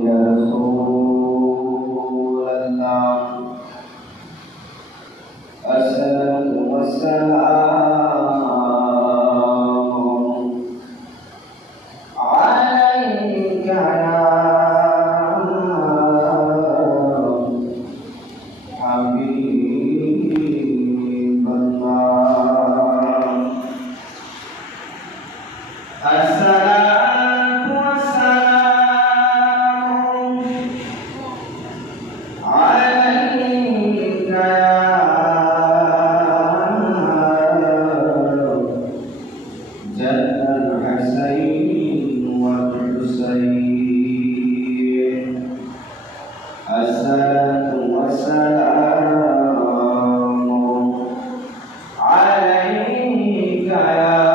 يا رسول الله الصلاة والسلام عليك يا حبيب الله الصلاة والسلام عليك يا جد الحسين والحسين الصلاة والسلام عليك يا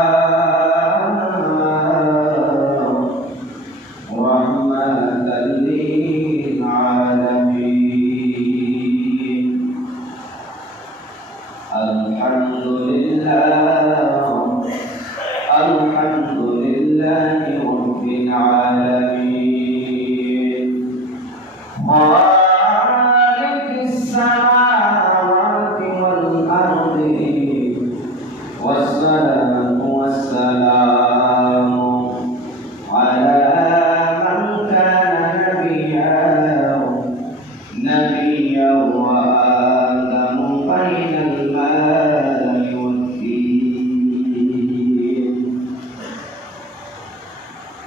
رحمة للعالمين الحمد لله رب العالمين خالق السماوات والأرض والصلاة والسلام على من كان نبيا وآدم بين الماء والدين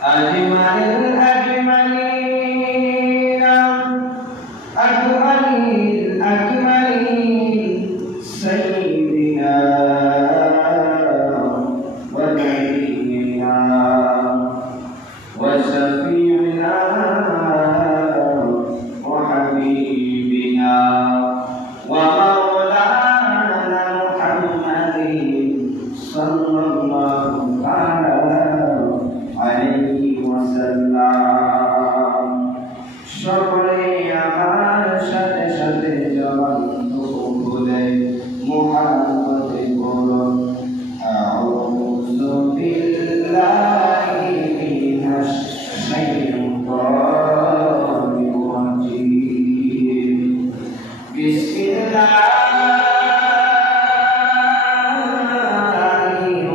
أجمل الأكملين سيدنا ونبينا وشفيعنا وحبيبنا ومولانا محمد صلى الله عليه وسلم شكري আমার সাথে সাথে জবান খুলে মুহাম্মদ বলুন আউযু বিল্লাহি মিনাশ শাইতানির রাজীম বিসমিল্লাহির রাহমানির রাহিম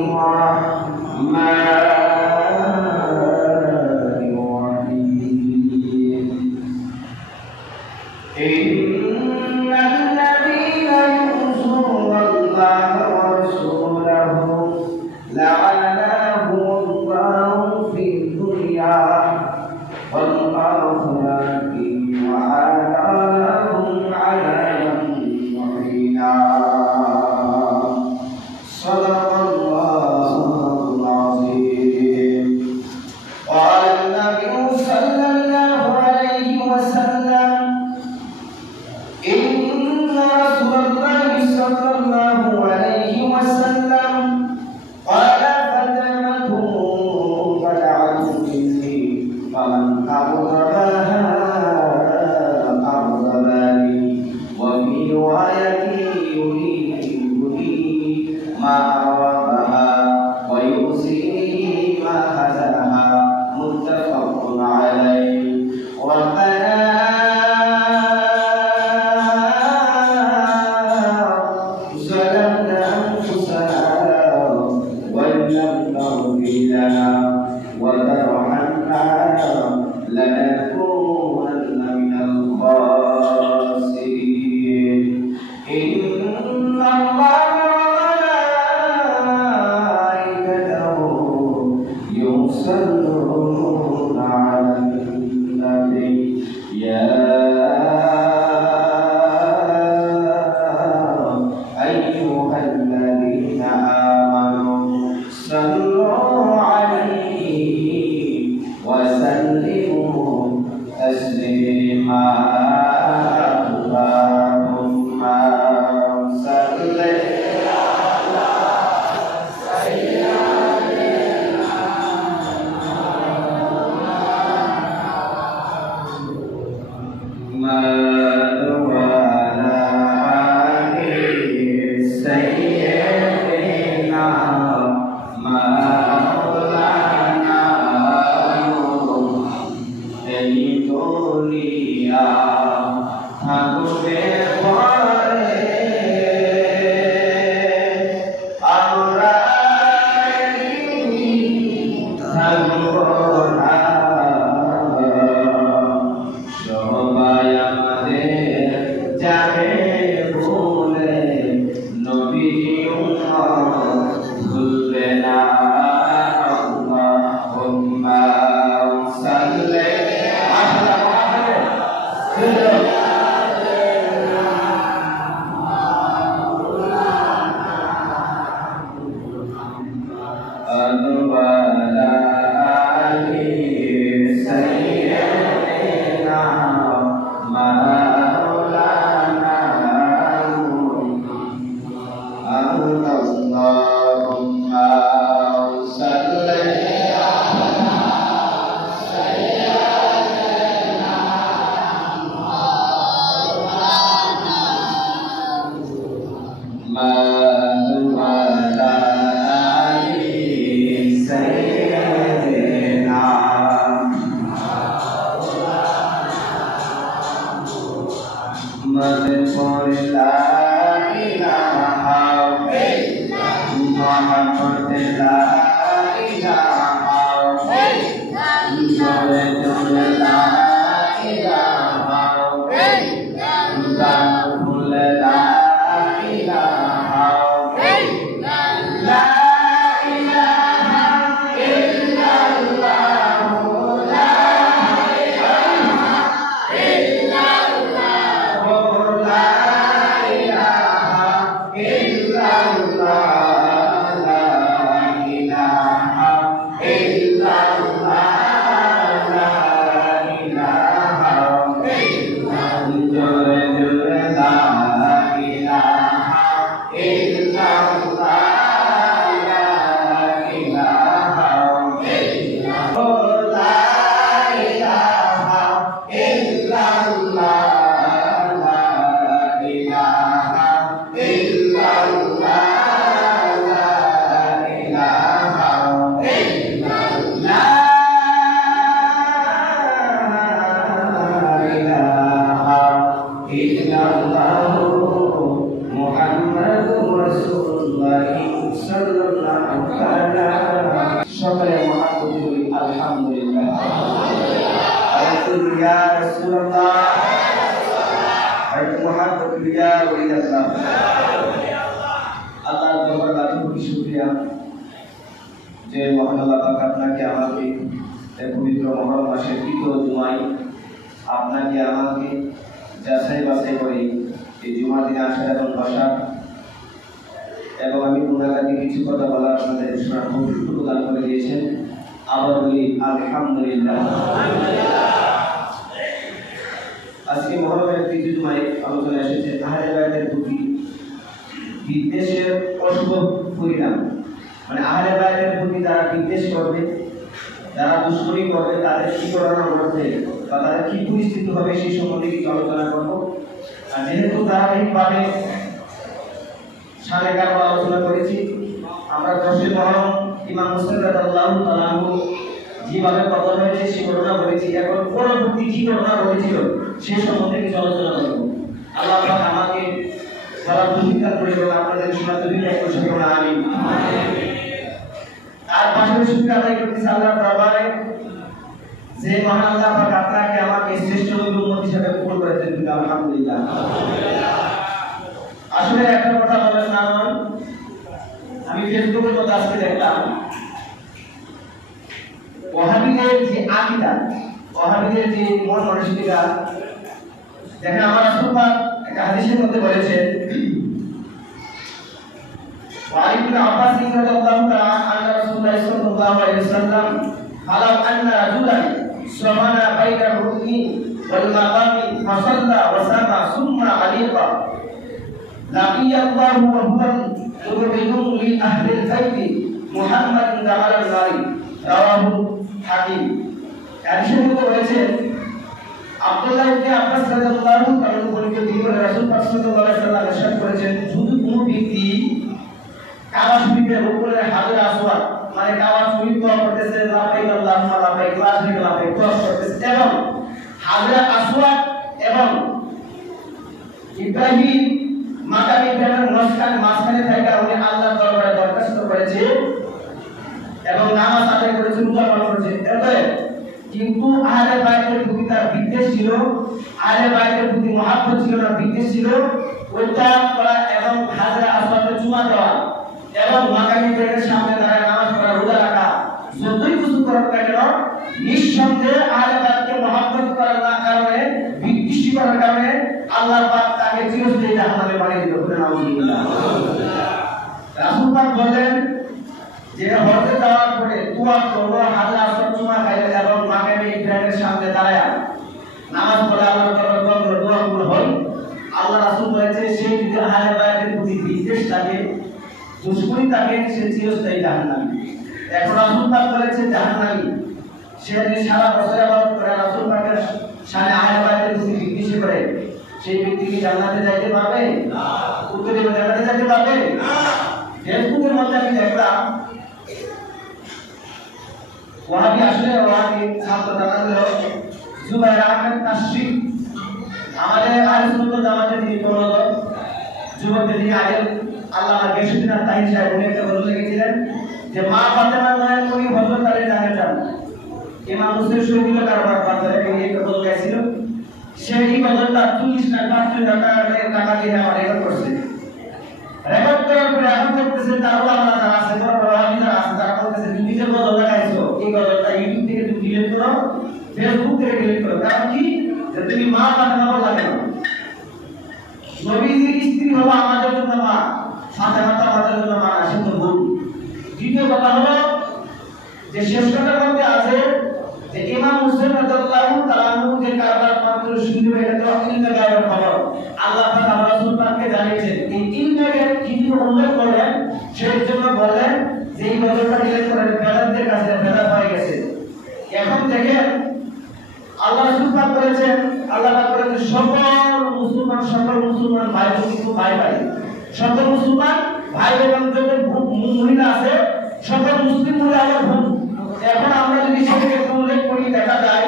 إن الذين يؤذون الله ورسوله لعنهم الله في الدنيا والآخرة وأعد لهم عذابا مهينا صدق الله العظيم قال النبي صلى الله عليه وسلم إن رسول الله صلى الله عليه وسلم قال فدعته مني فمن أغضبها أغضبني وفي رواية يريني ما أرادها ويؤذيني ما حزنها متفق عليه ربنا وترحمنا لنكون দুনিয়া থাকবে পরে আমরা থাকব না সবাই আমাদের যাবে ভুলে নবীজি উম্মত ভুলবে না আল্লাহুম্মা সাল্লি আলা মুহাম্মাদ সকলে মহাব্বত করি আলহামদুলিল্লাহ। ইয়া রাসূলুল্লাহ মহাব্বত ইয়া ওয়ালিল্লাহ। আল্লাহর দরবারে লাখো কোটি শুকরিয়া যে মহান আল্লাহ পাক আপনাকে আমাকে এই পবিত্র মুহররম মাসের তৃতীয় জুমায় আপনাকে আমাকে যাচাই বাছাই করে এই জুমার দিনে আসার এবং বসার এবং আমি গুণাগারকে কিছু কথা বলার আপনাদের শোনার তৌফিক প্রদান করে দিয়েছেন। আবার বলি আলহামদুলিল্লাহ। আজকে মুহররমের তৃতীয় জুমায় আলোচনা এসেছে আহলে বাইতের প্রতি বিদ্বেষের অশুভ পরিণাম, মানে আহলে বাইতের প্রতি যারা বিদ্বেষ করবে, যারা দুশ্মনী করবে, তাদের কি ঘটনা ঘটবে বা তাদের কি পরিস্থিতি হবে সেই সম্বন্ধে কিছু আলোচনা করব। আর যেহেতু ধারাবাহিকভাবে সাড়ে 11 আলোচনা করেছি, আমরা 10 মুহররম ইমাম মুসলিম রাদিয়াল্লাহু তাআলা যেভাবে কথা হয়েছে সেই ঘটনা বলেছি। এখন পরবর্তী কি ঘটনা ঘটেছিল সেই সম্বন্ধে কিছু আলোচনা করব। আল্লাহ পাক আমাকে সারা দুনিয়া করে এবং আপনাদের শোনাতে দিন এক করে শোনা আমিন। তার পাশাপাশি শুকরিয়া আদায় করতেছি আল্লাহর দরবারে যে মহান আল্লাহ পাক আপনাকে আমাকে শ্রেষ্ঠ নবী উম্মত হিসেবে কবুল করেছেন। আলহামদুলিল্লাহ। আসলে একটা কথা বলেন না, আমি ফেসবুকের মধ্যে আজকে দেখলাম ওয়াহাবিদের যে আকীদা, ওয়াহাবিদের যে মন মানসিকতা, দেখেন আমার রাসূল পাক একটা হাদিসের মধ্যে বলেছেন وعن ابن عباس رضي الله تعالى عن رسول الله صلى الله عليه وسلم قال ان رجلا صمنا بين الركن والمقام فصلى وسام ثم علق لقي الله وهو مبغض لاهل البيت محمد دخل النار رواه হাকিম। হাদিসের মধ্যে রয়েছে আব্দুল্লাহ ইবনে আব্বাস রাদিয়াল্লাহু তাআলা বর্ণিত তিনি রাসূল পাক সাল্লাল্লাহু আলাইহি ওয়াসাল্লাম ইরশাদ করেছেন, যদি কোনো ব্যক্তি কাবা শরীফের উপরে হাজর আসওয়াদ মানে কাবা শরীফ দোয়া করতেছে লাবাইক আল্লাহুম্মা লাবাইক লা শারীকা লাক দোয়া করতেছে এবং হাজরা আসওয়াদ এবং ইব্রাহিম মাকামি ইব্রাহিমের মাঝখানে থেকে উনি আল্লাহর দরবারে দরখাস্ত করেছে এবং নামাজ আদায় করেছে, রোজা পালন করেছে। এতে কিন্তু আহলে বাইতের প্রতি তার বিদ্বেষ ছিল, আহলে বাইতের প্রতি মহব্বত ছিল না, বিদ্বেষ ছিল। ওইটা করা এবং হাজরা আসওয়াদকে চুমা দেওয়া এবং মাকামি ইব্রাহিমের সামনে দাঁড়ায় নামাজ পড়া, রোজা রাখা, যতই কিছু করুক না কেন নিঃসন্দেহে আহলে বাইতকে মহব্বত করার না কারণে, বিদ্বেষী করার কারণে আল্লাহ পাক তাকে চিরস্থায়ী জাহান্নামে পাঠিয়ে দিল। নাউজুবিল্লাহ। রাসূল পাক বলেন যে হজে যাওয়ার পরে দোয়া করো, হাজরা আসওয়াদ চুমা খাইলে এবং মাকামি ইব্রাহিমের সামনে দাঁড়ায় নামাজ পড়ে আল্লাহর দরবারে দোয়া কবুল হয়। আল্লাহ রাসূল বলেছে সে যদি আহলে বাইতের প্রতি বিদ্বেষ থাকে, দুশমনী থাকে, সে চিরস্থায়ী জাহান্নামী। এখন রাসূল পাক বলেছে জাহান্নামী সে যদি সারা বছর ইবাদত করে রাসূল পাকের শানে আহলে বাইতের প্রতি বিদ্বেষ করে, সেই ব্যক্তি কি জান্নাতে যাইতে পারবে? না। উত্তরে জান্নাতে যাইতে পারবে? না। ফেসবুকের মধ্যে আমি দেখলাম ওয়াহাবি আসলে ওয়াহাবি ছাত্র দাঁড়ালো জুবাইর আহমেদ তাশরিফ আমাদের আহলে সুন্নাত জামাতের যিনি প্রণোদক যুবকদের যিনি আলেম আল্লামা গিয়াসউদ্দিন আত-তাহির সাহেব উনি একটা গজল লিখেছিলেন যে মা ফাতেমা নয় কোই হযরত তারে জানে যান। ইমাম মুসলিম শহীদুল কারবার বাজারে এই একটা গজল গাইছিল। সেই গজলটা 40 টাকা 50 টাকা দিয়ে আমার রেকর্ড করছে। রেকর্ড করার পরে এখন করতেছে তার ওলামারা যারা আছে, বড় বড় আলেম যারা আছে, তারা বলতেছে তুমি যে গজলটা গাইছো এই গজলটা ইউটিউব থেকে তুমি ডিলিট করো, ফেসবুক থেকে ডিলিট করো। কারণ কি যে তুমি মা ফাতেমা বলা কেন? নবীজির স্ত্রী হলো আমাদের জন্য মা, ফাতেমা তো আমাদের জন্য মা, সে তো বোন। দ্বিতীয় কথা হলো যে শ্রেষ্ঠতার মধ্যে আছে যে ইমাম মুসলিম রাদিয়াল্লাহু তাআলা যে কারবার মাত্র শুনতে এটা তো ইলমে গায়েবের খবর। আল্লাহ পাক আমার রাসূল পাককে জানিয়েছেন এই ইলমে গায়েব যিনি উল্লেখ করেন সেই জন্য বলেন যে এই গজলটা ডিলিট করেন, বেদাতদের কাছে বেদাত হয়ে গেছে। এখন দেখেন আল্লাহ রাসূল পাক বলেছেন, আল্লাহ পাক বলেছেন সকল মুসলমান ভাই কিন্তু ভাই ভাই, সকল মুসলমান ভাই এবং যত মহিলা আছে সকল মুসলিম মহিলা আমার বোন। এখন আমরা যদি সেটাকে উল্লেখ করি দেখা যায়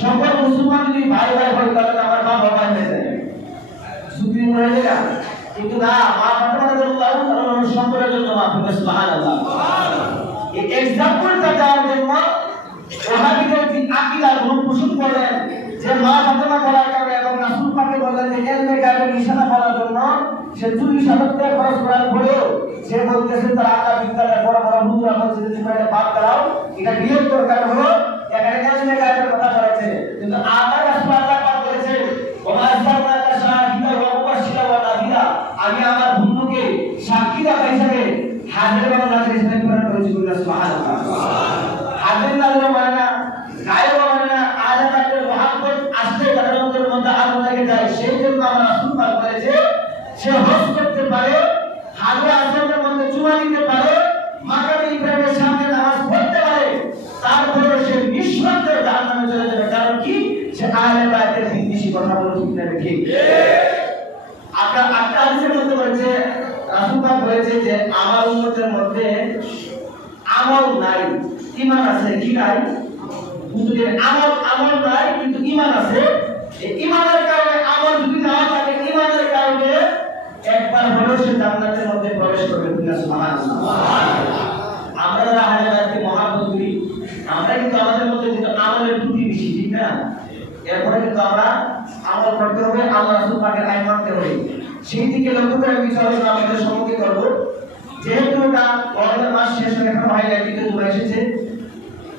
সকল মুসলমান যদি ভাই ভাই হয় তাহলে আমার মা বাবা হয়ে যায়, সুপ্রিম হয়ে যায়। কিন্তু না, মা ফাতেমা রাদিয়াল্লাহু তাআলা সকলের জন্য মা। সুবহানাল্লাহ। এই এক্সাম্পলটা দেওয়ার জন্য ওয়াহাবিদের যে আকীদার গ্রুপ পোষণ করেন যে মা ফাতেমা বলার কারণে এবং রাসূল পাককে বললেন যে ইলমে গায়েবের নিশানা বলার জন্য সে 40,000 টাকা খরচ করার পরেও সে বলতেছে তার আকা বিদ্যালয়ে বড় বড় হুজুরা বলছে যে তুমি এটা বাদ দাও, এটা ডিলিট করার কারণ হলো এখানে ইলমে গায়েবের কথা বলেছে। কিন্তু আমার রাসূল আল্লাহ পাক বলেছে ওমা আরসালনাকা শাহিদান ওয়া মুবাশশিরান ওয়া নাযীরা, আমি আমার বন্ধুকে সাক্ষী দাতা হিসেবে হাজির এবং নাজির হিসেবে প্রেরণ করেছি। সুবহানাল্লাহ। হাজির নাজির মানে গায়েব মানে আহলে বাইতের মহব্বত আসলে তাদের অন্তরের মধ্যে আগুন লেগে যায়। সেই জন্য আমার রাসূল পাক বলেছে সে হজ করতে পারে, হাজরা আসওয়াদের মধ্যে চুমা দিতে পারে, মাকামি ইব্রাহিমের সামনে নামাজ পড়তে পারে, তারপরে সে নিঃসন্দেহে জাহান্নামে চলে যাবে। কারণ কি সে আহলে বাইতের বিদ্বেষী কথা বলে ঠিক না ঠিক? আপনার হাদিসের মধ্যে বলেছে রাসূল পাক বলেছে যে আমার উম্মতের মধ্যে আমল নাই ঈমান আছে। কি নাই? বুঝলেন? আমল নাই কিন্তু ঈমান আছে। এই ঈমানের কারণে আমল যদি না থাকে, ঈমানের কারণে একবার হলেও সে জান্নাতের মধ্যে প্রবেশ করবে। সুবহানাল্লাহ। আমরা যারা আহলে বাইতকে মহব্বত করি আমরা কিন্তু আমাদের মধ্যে কিন্তু আমলের ত্রুটি বেশি, ঠিক না? এরপরে কিন্তু আমরা আমল করতে হবে, আল্লাহ রাসূল পাকের আইন মানতে হবে। সেই দিকে লক্ষ্য করে আমি চলনা আমাদের সম্মুখে করব। যেহেতু এটা গরমের মাস শেষ হয়ে এখন হাইলাইট চলে এসেছে,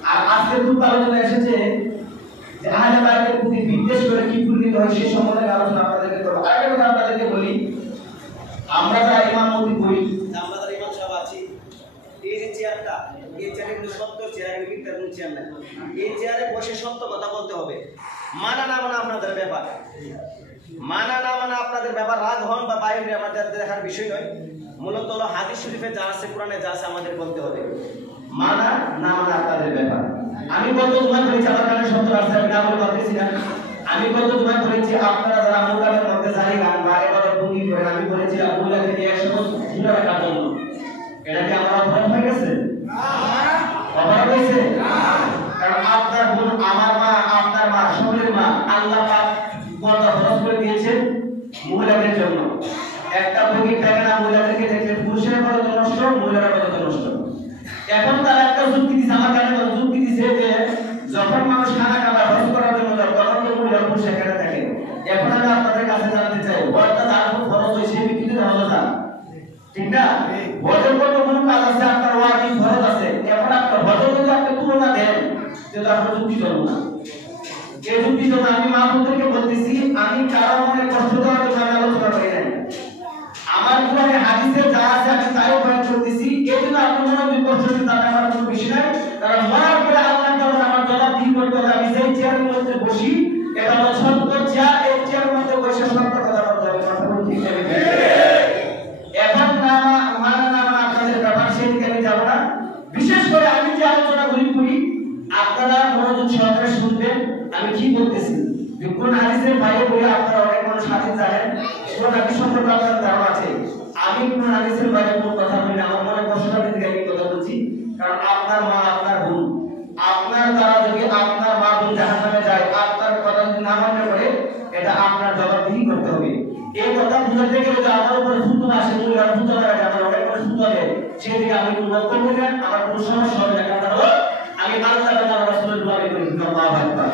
আর আজকে খুব আলোচনা এসেছে যে আহলে বাইতের প্রতি বিদ্বেষ করে কি পরিণত হয় সেই সম্বন্ধে আলোচনা আপনাদেরকে করব। আরেকটা কথা আপনাদেরকে বলি, আমরা যারা ইমামতি করি, আমরা যারা ইমাম সাহেব আছি, এই যে চেয়ারটা, এই চেয়ারে কিন্তু সত্য চেয়ার, কিন্তু কোন চেয়ার না। এই চেয়ারে বসে সত্য কথা বলতে হবে। মানা না মানা আপনাদের ব্যাপার, মানা না মানা আপনাদের ব্যাপার। রাগ হন বা বাইরে আমাদের দেখার বিষয় নয়। মূলত হলো হাদিস শরীফে যা আছে, কোরআনে যা আছে আমাদের বলতে হবে। মানা না মানা আপনাদের ব্যাপার। আমি কত জুমায় বলেছি আমার কাছে সত্য আছে, আমি না বলে বলতেছি না। আমি কত জুমায় বলেছি আপনারা যারা মোকামের মধ্যে জারি গান বা এবার ভঙ্গি করেন, আমি বলেছি আবুল্লাহ থেকে 100 জুড়ে রাখার জন্য। এটা কি আমার অপরাধ হয়ে গেছে? না। অপরাধ হয়েছে? না। কারণ আপনার বোন, আমার মা, আপনার মা, সকলের মা, আল্লাহ পাক পর্দা ফরজ করে দিয়েছেন মহিলাদের জন্য। একটা বগি প্রেগনা মহিলাদেরকে দেখলে পুরুষের কত নষ্ট, মহিলারা কত নষ্ট। এখন তারা একটা যুক্তি দিচ্ছে, আমার কাছে যুক্তি দিচ্ছে যে যখন মানুষ খানা খাবার হজ করার জন্য যায় তখন তো মহিলা পুরুষ সেখানে থাকে। এখন আমি আপনাদের কাছে জানতে চাই, হজটা যার উপর ফরজ হয়েছে ব্যক্তিদের হজ যান, ঠিক না? হজের কত কোনো কাজ আছে, আপনার ওয়াজিব ফরজ আছে। এখন আপনার হজের যদি আপনি তুলনা দেন তাহলে আপনার যুক্তি চলবে না। এই যুক্তি জন্য আমি মা বোনদেরকে বলতেছি, আমি কারো মনে কষ্ট দেওয়ার জন্য আমি আলোচনা করি নাই। আমার কোরআনে হাদিসে যা আছে আমি তাই বয়ান করতেছি। এই জন্য আপনি মনে হয় কষ্ট দিতে তাতে আমার কোনো বিষয় নাই। কারণ মরার পরে আল্লাহ তাআলা আমার জবাবদিহি করতে হবে। আমি যেই চেয়ারের মধ্যে বসি এটা হলো সত্য চেয়ার, এই চেয়ারের মধ্যে বসে সত্য কথা বলতে হবে। কথা বলতে ঠিক নেই। এখন না আপনাদের ব্যাপার সেদিকে আমি যাব না। বিশেষ করে আমি যে আলোচনাগুলি করি আপনারা মনোযোগ সহকারে শুনবেন আমি কি বলতেছি। কোন হাদিসের বাইরে বলে আপনারা অনেক মানুষ হাদিস জানেন, কোন হাদিস সম্পর্কে আপনার ধারণা আছে। আমি কোন হাদিসের বাইরে কোন কথা বলি না, আমার মনে কষ্ট দিতে আমি কথা বলছি। কারণ আপনার মা, আপনার বোন, আপনার দ্বারা যদি আপনার মা বোন জাহান্নামে যায়, আপনার কথা যদি না মানতে পারে, এটা আপনার জবাবদিহি করতে হবে। এই কথা বুঝাতে গেলে যে আমার উপরে ফুটো আসে, মূল্যার ফুটো লাগে, আমার অনেক মানুষ ফুটো দেয়, সেদিকে আমি কোনো লক্ষ্য করি না, আমার কোনো সমস্যা হবে না। কারণ আমি আল্লাহ এবং রাসূলের দোয়া করি। আল্লাহু আকবার।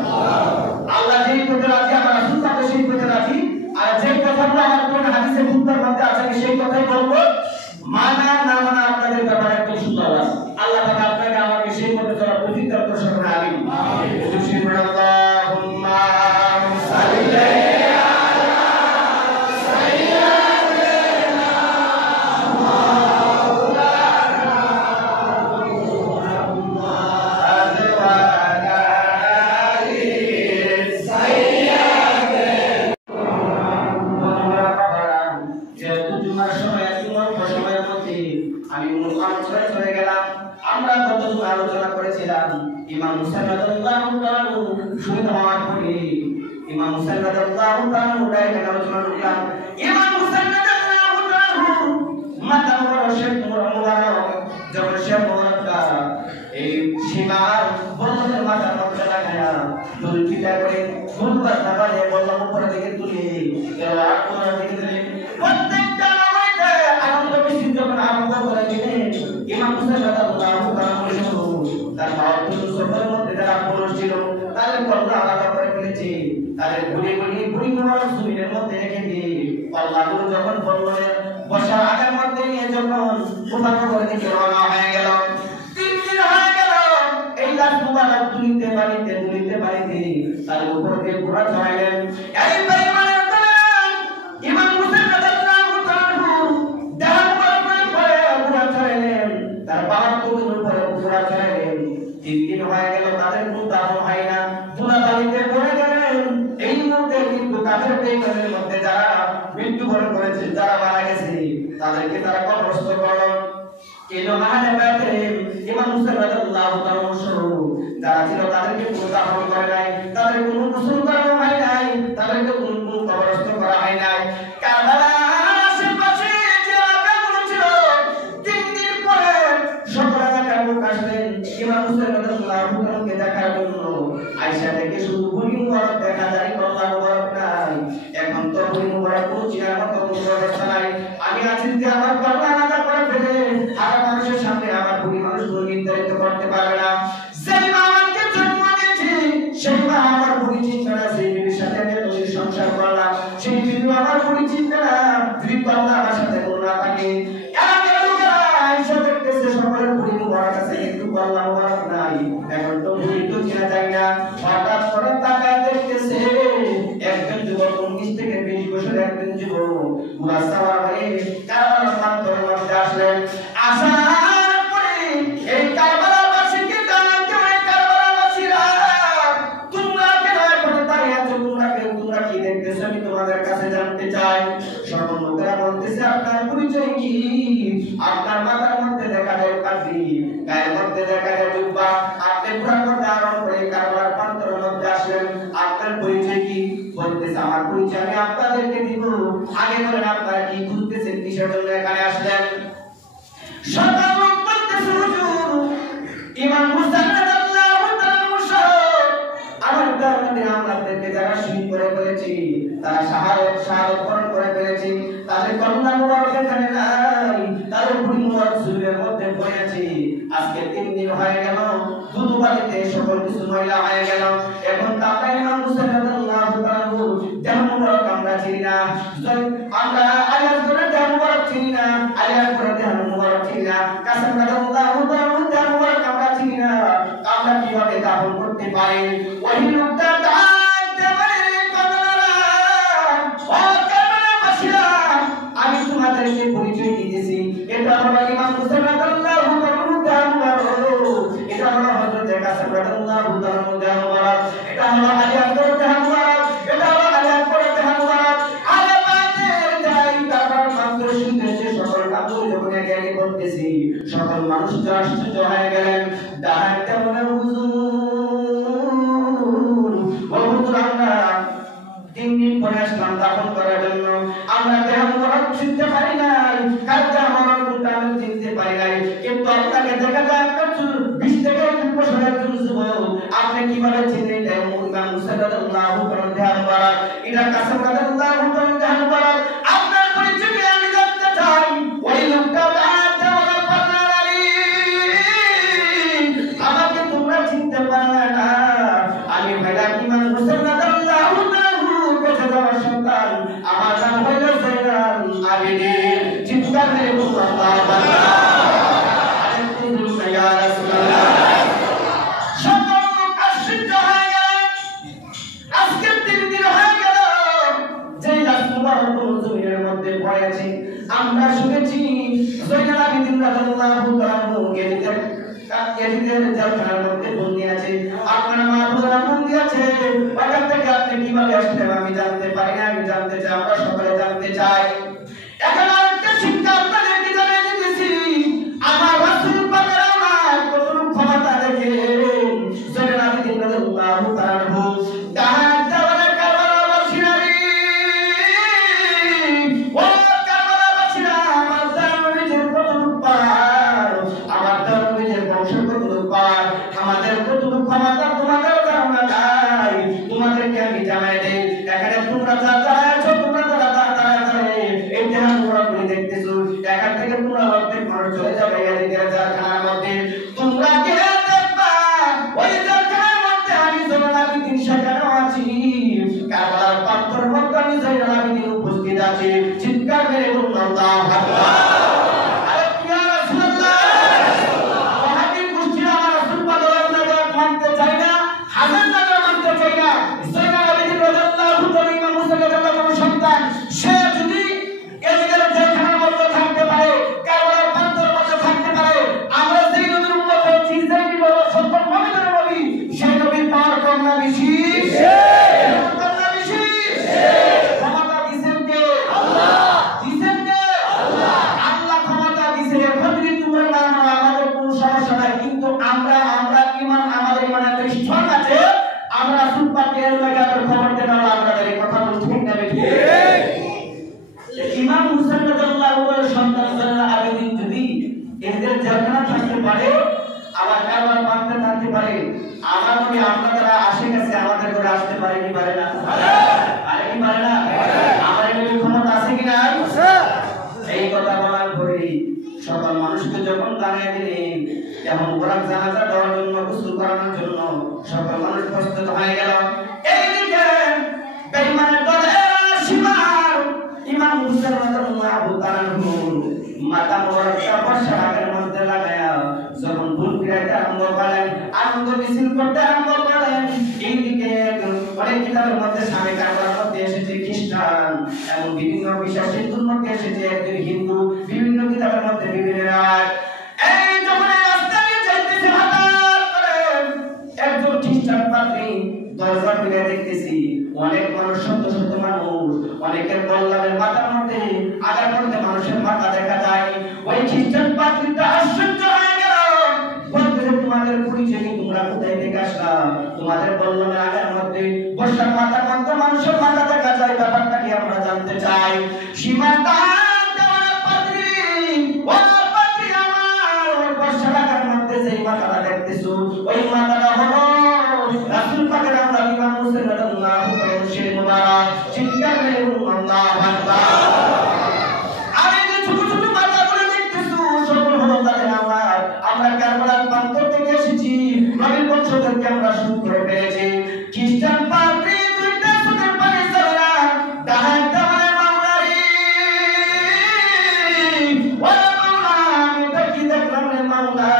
আল্লাহ যেই পথে রাজি, আমার রাসূল তাকে সেই পথে রাজি। আর যে কথাগুলো আমার কোন হাদিসে ফুটার মধ্যে আছে আমি সেই কথাই বলবো। মানা না মানা আপনাদের ব্যাপারে একটু সুন্দর আছে। আল্লাহ পাক আপনাকে আমাকে সেই পথে চলার তৌফিক দান করুন। আমিন। আল্লাহুম্মা সাল্লি আলোচনা করেছিলাম ইমাম মুসলিম রাদিয়াল্লাহু তাআলা শহীদ হওয়ার পরে ইমাম মুসলিম রাদিয়াল্লাহু তাআলা উঠায় আলোচনা করলাম। ইমাম মুসলিম রাদিয়াল্লাহু তাআলা মাতা মুবারক মুবারক যখন শেখ মুবারক এই সীমার বন্ধের মাথার মধ্যে লাগায়া দুল চিটা করে দুলবার নামাজে বললাম উপরে দিকে তুলে এবার উপরে দিকে তুলে প্রত্যেকটা নামাজে আনন্দ বেশি যখন আরম্ভ করে দিলেন ইমাম মুসলিম রাদিয়াল্লাহু তাআলা তার মাওলানা সফরের মধ্যে যারা পুরুষ ছিল তাদের কল্লা আলাদা করে ফেলেছে, তাদের ঘুরে ঘুরে বুড়ি মোবারক জমিনের মধ্যে রেখে দিয়ে কল্লাগুলো যখন বললেন বসার আগের মধ্যে নিয়ে যখন উঠানো করে দিকে রওনা হয়ে গেল। 3 দিন হয়ে গেল এই লাশ মোবারক তুলিতে বাড়িতে তার উপর দিয়ে ঘোড়া চড়াইলেন। এই বেঈমানের দল ইমাম মুসলিম রাদিয়াল্লাহু তাআলা দেহার পরে ঘোড়া চড়াইলেন, তার বাবার তুলের উপরে ঘোড়া চড়াইলেন। 3 দিন হয়ে গেল তাদের কোনো দাম হয় না, ঘোড়া বাড়িতে পড়ে গেলেন। এই মুহূর্তে কিন্তু কাফের বেঈমানের মধ্যে যারা মৃত্যুবরণ করেছে, যারা মারা গেছে তাদেরকে তারা কবরস্থ করল। এই মাহানে বাইতে ইমাম মুসলিম রাদিয়াল্লাহু তাআলা যারা ছিল তাদেরকে কোনো দাফন করে নাই, তাদের কোনো গোসল করানো হয় নাই, তাদেরকে কোনো কবরস্থ করা হয় নাই। কারবালার আশেপাশে যে এলাকাগুলো ছিল 3 দিন পরে সকল এলাকার লোক আসলেন ইমাম মুসলিম রাদিয়াল্লাহু তাআলাকে দেখার জন্য। আয়েশা থেকে শুধু বুড়ি মুবারক দেখা যায়, কল্লা মুবারক নাই। এখন তো বুড়ি মুবারক পৌঁছিয়ার মতো কোনো ব্যবস্থা নাই। আমি আছি যে আমার কল্লা আলাদা করে ফেলে আর মানুষের সামনে আমার বুড়ি মানুষ নির্ধারিত করতে পারবে না। সেই মা আমাকে জন্ম দিয়েছে, সেই মা আমার বুড়ি চিন্তা না, সেই বিবির সাথে আমি তোদের সংসার করলাম, সেই বিবি আমার বুড়ি চিন্তা না, যদি কল্লা আমার সাথে কোনো না থাকে। আয়েশা দেখতেছে সকলের বুড়ি মুবারক আছে কিন্তু কল্লা মুবারক নাই। এখন তো বুড়ি তো চেনা যায় না। হঠাৎ করে তাকায় দেখতেছে একজন যুবক 19 থেকে 20 বছরের একজন যুবক বুড়া সাওয়ার হয়ে কারবালার প্রান্তরের মধ্যে আসলেন। আসার পরে এই কারবালাবাসীকে জানাতে হয়, কারবালাবাসীরা তোমরা কেন এখনো দাঁড়িয়ে আছো, তোমরা কি দেখতেছো আমি তোমাদের কাছে জানতে চাই। সকল লোকেরা বলতেছে আপনার পরিচয় কি? আপনার মাথার মধ্যে দেখা যায় পাগড়ি, গায়ের মধ্যে দেখা যায় জুব্বা, আপনি পুরা করতে আরম্ভ করে কারবালার প্রান্তরের মধ্যে আসলেন, আপনার পরিচয় কি? বলতেছে আমার পরিচয় আমি আপনাদেরকে দিব, আগে বলেন আপনারা কি খুঁজতেছেন, কিসের জন্য এখানে আসলেন? সকল লোক বলতেছে হুজুর ইমাম মুসলিম রাদিয়াল্লাহু তাআলা শহীদ করে ফেলেছি, তারা শাহাদাত বরণ করে ফেলেছি, তাদের কন্যা মুবারক এখানে নাই, তাদের বুড়ি মুবারক জুলের মধ্যে পড়ে আছে। আজকে 3 দিন হয়ে গেল, দুধ বাড়িতে সকল কিছু ময়লা হয়ে গেল। এখন তারা ইমাম হুসাইন রাদিয়াল্লাহু তাআলা দেহ মুবারক আমরা চিনি না, আমরা আলিয়ার করে দেহ মুবারক চিনি না, আলিয়ার করে দেহ মুবারক চিনি না, কাসেম রাদিয়াল্লাহু তাআলা দেহ মুবারক আমরা চিনি না। আমরা কিভাবে দাফন করতে পারি? ওই লোকটা আমি তোমাদেরকে পরিচয় দিতেছি, এটা হলো ইমাম হুসাইন রাদিয়াল্লাহু তাআলা, এটা হলো হযরত কাসেম রাদিয়াল্লাহু তাআলা, এটা হলো আলী আকবর তাআলা, এটা হলো আলী আকবর তাআলা। আলেমাদের যাই তারপর মাত্র শুনতেছে সকল কাজ যখন জ্ঞানী বলতেছি, সকল মানুষ আশ্চর্য হয়ে গেলেন। দাঁড়াতে মনে হুজুর, ও হুজুর আমরা 3 দিন পরে আসলাম দাফন করার জন্য, আমরা দেহ মুবারক চিনতে পারি নাই, কাজটা আমার কোনটা আমি চিনতে পারি নাই, কিন্তু আপনাকে দেখা যায় আপনার 20 থেকে 30 বছরের যুবক, আপনি কিভাবে চিনলেন? এটা ইমাম হুসাইন রাদিয়াল্লাহু তাআলা দেহ মুবারক, এটা কাসেম রাদিয়াল্লাহু তাআলা দেহ মুবারক। আপনার পরিচয় কি আমি জানতে চাই? ওই লোকটা আমাকে তোমরা চিনতে পারলে না, আমি ভাইরা ইমাম হুসাইন রাদিয়াল্লাহু তাআলা সন্তান, আমার নাম হইল যায়নাল আবেদিন। চিৎকার করে বলুন আল্লাহু আকবার। ইয়া রাসূলুল্লাহ। সকল লোক আশ্চর্য হয়ে গেলেন। আজকে 3 দিন হয়ে গেল যে লাশ মুবারক জমিনের মধ্যে পড়ে আছে। আমরা শুনেছি যায়নাল আবেদিন রাদিয়াল্লাহু তাআলা এদিদের জেলখানার মধ্যে বন্দী আছে, আপনার মা বোনেরা বন্দী আছে। ওখান থেকে আপনি কিভাবে আসলেন আমি জানতে পারি না, আমি জানতে চাই, আমরা সকলে জানতে চাই। এখন একটা শিক্ষা আপনাদেরকে জানিয়ে দিতেছি, আমার রাসূল পাকের আমার কতটুকু ক্ষমতা দেখেন। যায়নাল আবেদিন রাদিয়াল্লাহু তাআলা দাঁড়ায় দাঁড়ায় কারবালাবাসীরা, ও কারবালাবাসীরা, আমার জানবীদের কতটুকু পার, আমার জানবীদের বংশ কতটুকু পার, আমাদের কতটুকু ক্ষমতা তোমাদের ধারণা নাই। তোমাদেরকে আমি জানাই দেই, এখানে তোমরা যারা আছো, তোমরা যারা এই দেহ মুবারক দেখতেছো, এখান থেকে তোমরা অর্ধেক মানুষ চলে যাবে এদিকে জেলখানার মধ্যে। তোমরা কে দেখবা ওই জেলখানার মধ্যে আমি যায়নাল আবেদিন সেখানে আছি, কারবালার পাথর মধ্যে আমি যায়নাল আবেদিন উপস্থিত আছি। চিৎকার করে বলুন আল্লাহু আকবার। আরে ইয়া রাসূলুল্লাহ, ওয়াহাবি গোষ্ঠীরা আমার রাসূল পাকের নামে মানতে চায় না, হাজার টাকা মানতে চায় না। যায়নাল আবেদিন রাদিয়াল্লাহু তাআলা ইমাম হুসাইন রাদিয়াল্লাহু সন্তান, সে যদি এদিকের জেলখানার মধ্যে থাকতে পারে, কারবালার পাথরের মধ্যে থাকতে পারে, আমরা যেই নবীর উম্মত হয়েছি, যেই নবীর সন্তান নবীদের নবী, সেই নবীর পাওয়ার কম না বেশি? কম না বেশি? ক্ষমতা দিয়েছেন কে? আল্লাহ। দিয়েছেন কে? আল্লাহ। আল্লাহ ক্ষমতা দিয়েছে। এখন যদি তোমরা না মানো আমাদের কোনো সমস্যা নাই, কিন্তু আমরা ঈমান, আমাদের ঈমানের স্ট্রং আছে, আমরা রাসূল পাকের লাগাতার খবর দেন, আমরা এই কথা বলতে ঠিক না বেশি? ইমাম হুসাইন রাদিয়াল্লাহু তাআলার সন্তান যায়নাল আবেদিন যদি এদের জেলখানা থাকতে পারে, আবার কারবার পান্তে থাকতে পারে, আমার নবী আপনারা আশিক আছে, আমাদের ঘরে আসতে পারে কি পারে না? আরে কি পারে না? আমাদের নবীর ক্ষমতা আছে কি না? এই কথা বলার পরে সকল মানুষকে যখন জানিয়ে দিলেন, যেমন মুবারক জানাজা দেওয়ার জন্য, গোসল করানোর জন্য সকল মানুষ প্রস্তুত হয়ে গেল। এইদিকে বেঈমানের দলে শিমার ইমাম হুসাইন রাদিয়াল্লাহু তাআলা মাথা মোবারকটা বর্ষার মধ্যে লাগায়া যখন ভুল ফিরাইতে আরম্ভ করেন, আনন্দ মিছিল করতে আরম্ভ করেন। এইদিকে অনেক কিতাবের মধ্যে স্বামী কারবার মধ্যে এসেছে খ্রিস্টান, এবং বিভিন্ন বিশ্বাস হিন্দুর মধ্যে এসেছে একজন হিন্দু, বিভিন্ন কিতাবের মধ্যে বিভিন্ন রায়। এই যখন রাস্তায় যাইতেছে হঠাৎ করে একজন খ্রিস্টান পাদ্রী দরজা খুলে দেখতেছি অনেক মানুষ, শত শত মানুষ, অনেকের বল্লামের মাথার মধ্যে আগার মধ্যে মানুষের মাথা দেখা যায়। ওই খ্রিস্টান পাদ্রীটা আশ্চর্য হয়ে গেল, বলতেছে তোমাদের পরিচয় কি, তোমরা কোথায় থেকে আসলা? তোমাদের বল্লামের আগার মধ্যে বর্ষার মাথার মধ্যে মানুষের মাথা দেখা যায়, ব্যাপারটা কি আমরা জানতে চাই। সীমাটা পাদ্রী, ও পাদ্রী আমার, ওই বর্ষার আগার মধ্যে যেই মাথাটা দেখতেছো, ওই মাথাটা হলো রাসূল পাকের আমরা ইমাম হুসাইন রাদিয়াল্লাহু তাআলা মারা চিৎকার করে আল্লাহু আকবার। আমি যে ছোট ছোট বাচ্চাগুলো দেখতেছি সকল হলো তাদের আমার, আমরা কারবালার প্রান্তর থেকে এসেছি, নবীর বংশধরকে আমরা শুরু করে পেয়েছি। খ্রিস্টান পাদ্রী দুইটা চোখের পানি ছাড়া ডাহাত দামানে মাওলারি ওরে মাওলা, আমি তো কি দেখলাম রে মাওলা,